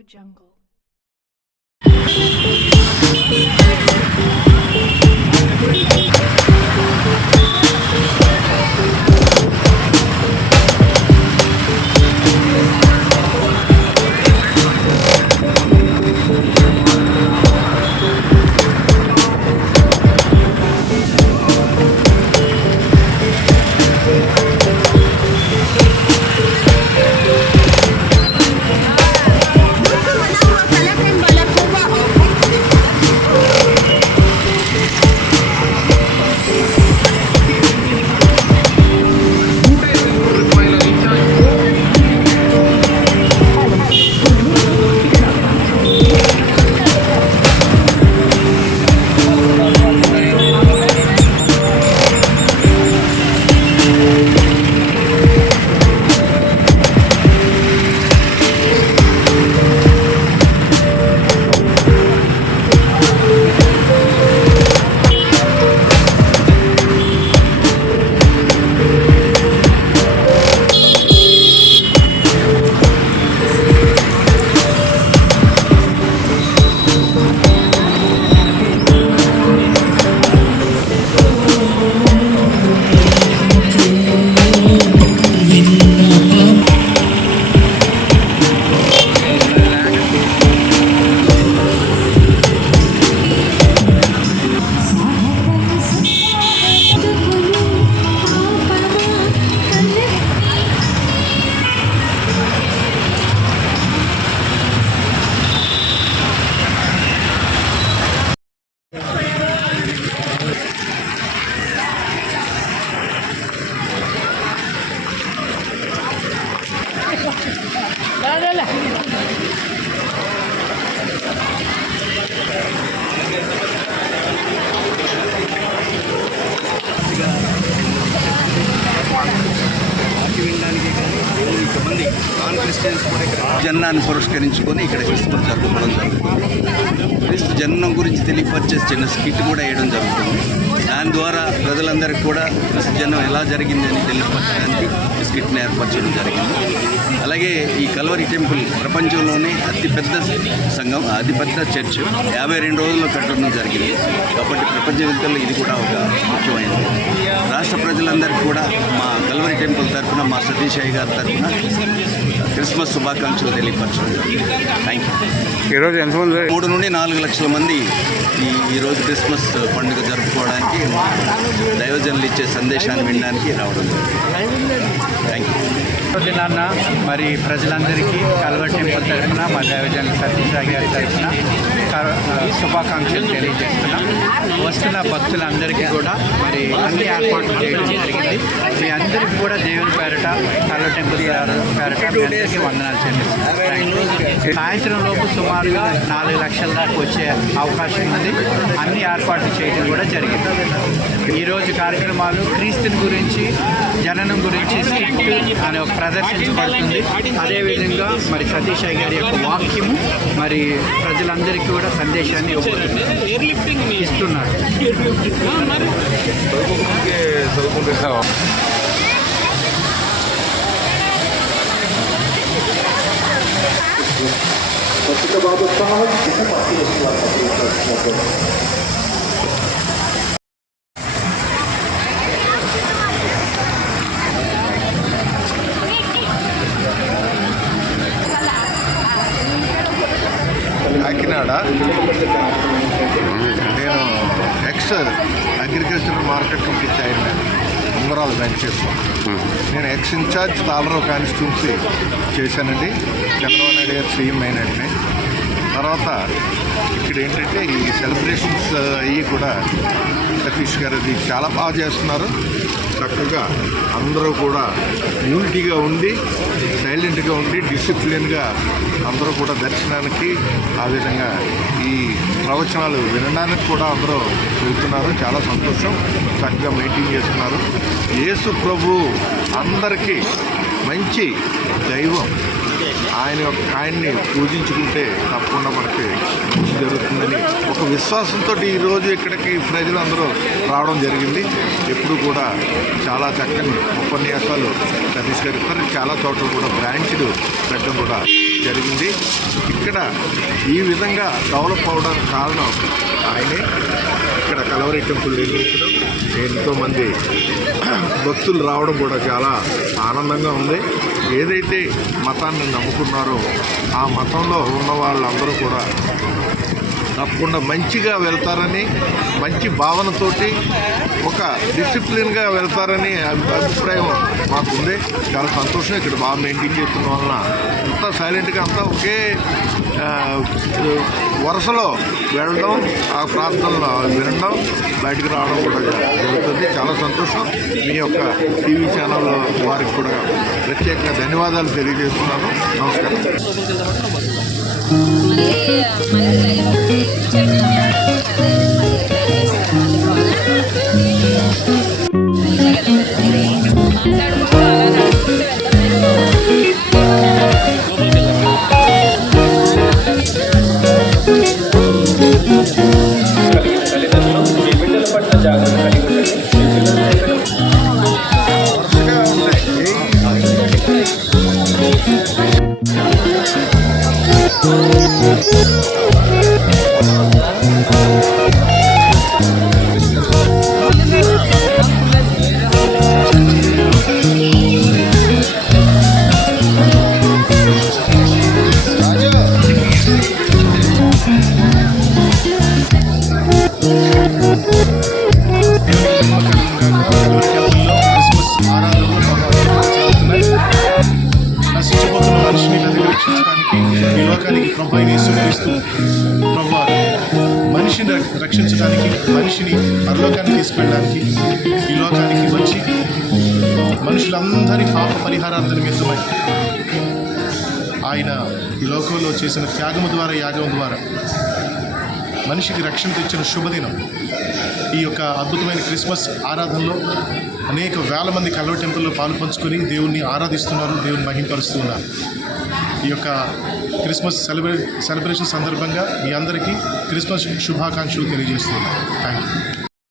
AudioJungle. జన్మాన్ని పురస్కరించుకొని ఇక్కడ Christmas జరుపుకోవడం జరుగుతుంది. క్రీస్తు జన్మం గురించి తెలియపరిచే చిన్న స్కిట్ కూడా వేయడం జరుగుతుంది. దాని ద్వారా ప్రజలందరికీ కూడా క్రీస్తు జన్మం ఎలా జరిగిందని తెలియపరచడానికి స్కిట్ని ఏర్పరచడం జరిగింది. అలాగే ఈ కల్వరి టెంపుల్ ప్రపంచంలోనే అతిపెద్ద సంఘం, అతిపెద్ద చర్చ్ 52 రోజుల్లో కట్టడం జరిగింది. కాబట్టి ప్రపంచవ్యాప్తంగా ఇది కూడా ఒక ముఖ్యమైనది. రాష్ట్ర ప్రజలందరికీ కూడా మా కల్వరి టెంపుల్ తరఫున, మా సతీష్ అయ్య గారి తరఫున క్రిస్మస్ శుభాకాంక్షలు తెలియపరచడం జరిగింది. Thank you. ఈరోజు ఎంతమంది? 3 నుండి 4 లక్షల మంది ఈరోజు క్రిస్మస్ పండుగ జరుపుకోవడానికి, దైవజనులు ఇచ్చే సందేశాన్ని వినడానికి రావడం జరిగింది. Thank you. దినాన్న మరి ప్రజలందరికీ కల్వరి టెంపుల్ తరఫున, మా దైవజనులు సతీష్ గారి తరఫున శుభాకాంక్షలు తెలియజేస్తున్నాం. వస్తున్న భక్తులందరికీ కూడా మరి అన్ని ఏర్పాట్లు చేయడం జరిగింది. మీ అందరికీ కూడా దేవుని పేరట, కల్వరి టెంపుల్ పేరట మీ అందరికీ వందనాలు చెల్లిస్తున్నాం. సాయంత్రం లోపు సుమారుగా 4 లక్షల దాకా వచ్చే అవకాశం ఉంది. అన్ని ఏర్పాట్లు చేయడం కూడా జరిగింది. ఈరోజు కార్యక్రమాలు క్రీస్తుని గురించి, జననం గురించి స్కిట్ అనే ఒక ప్రదర్శించబడుతుంది. అదేవిధంగా మరి సతీష్ అయ్య గారి యొక్క వాక్యము మరి ప్రజలందరికీ కూడా సందేశాన్ని ఇస్తున్నారు. కాకినాడ. నేను అగ్రికల్చరల్ మార్కెట్ కమిటీ చైర్మన్, ఉంగరాల వెంకటేశ్వర. నేను ఇన్ఛార్జ్ తాళరావు కాన్స్టిట్యున్సీ చేశానండి. చంద్రబాబు నాయుడు గారు సీఎం అయినట్టే. తర్వాత ఇక్కడ ఏంటంటే ఈ సెలబ్రేషన్స్ అవి కూడా సతీష్ గారు అది చాలా బాగా చేస్తున్నారు. చక్కగా అందరూ కూడా యూనిటీగా ఉండి, సైలెంట్గా ఉండి, డిసిప్లిన్గా అందరూ కూడా దర్శనానికి, ఆ విధంగా ఈ ప్రవచనాలు వినడానికి కూడా అందరూ వెళ్తున్నారు. చాలా సంతోషం. చక్కగా మెయింటైన్ చేస్తున్నారు. యేసు ప్రభు అందరికీ మంచి దైవం. ఆయన్ని పూజించుకుంటే తప్పకుండా మనకి మంచి జరుగుతుందని ఒక విశ్వాసంతో ఈరోజు ఇక్కడికి ప్రజలందరూ రావడం జరిగింది. ఎప్పుడు కూడా చాలా చక్కని ఉపన్యాసాలు సతీష్ గారు ఇస్తారు. చాలా చోట్ల కూడా బ్రాంచ్లు పెట్టడం కూడా జరిగింది. ఇక్కడ ఈ విధంగా డెవలప్ అవడానికి కారణం ఆయనే. ఇక్కడ కలవరి టెంపుల్ నిర్మించడం, ఎంతోమంది భక్తులు రావడం కూడా చాలా ఆనందంగా ఉంది. ఏదైతే మతాన్ని నమ్ముకున్నారో ఆ మతంలో ఉన్న వాళ్ళందరూ కూడా తప్పకుండా మంచిగా వెళ్తారని, మంచి భావనతోటి ఒక డిసిప్లిన్గా వెళ్తారని అభిప్రాయం మాకుంది. చాలా సంతోషం. ఇక్కడ బాగా మెయింటైన్ చేస్తున్న వలన అంతా సైలెంట్గా అంతా ఒకే వరుసలో వెళ్ళడం, ఆ ప్రార్థనలు వినడం, బయటకు రావడం కూడా జరుగుతుంది. చాలా సంతోషం. మీ యొక్క టీవీ ఛానల్ వారికి కూడా ప్రత్యేకంగా ధన్యవాదాలు తెలియజేస్తున్నాను. నమస్కారం. నశించిపోతున్న మనిషిని రక్షించడానికి ఈ లోకానికి ప్రభు అయిన యేసుక్రీస్తు ప్రభు మనిషిని రక్షించడానికి, మనిషిని పరలోకానికి తీసుకెళ్ళడానికి ఈ లోకానికి వచ్చి మనుషులందరి పాప పరిహారార్థ నిమిత్తమై ఆయన ఈ లోకంలో చేసిన త్యాగము ద్వారా, యాగం ద్వారా మనిషికి రక్షణ తెచ్చిన శుభదినం. ఈ యొక్క అద్భుతమైన క్రిస్మస్ ఆరాధనలో అనేక వేల మంది కల్వరి టెంపుల్లో పాలు పంచుకొని దేవుణ్ణి ఆరాధిస్తున్నారు, దేవుని మహింపరుస్తున్నారు. ఈ యొక్క క్రిస్మస్ సెలబ్రేషన్ సందర్భంగా మీ అందరికీ క్రిస్మస్ శుభాకాంక్షలు తెలియజేస్తున్నాను. Thank you.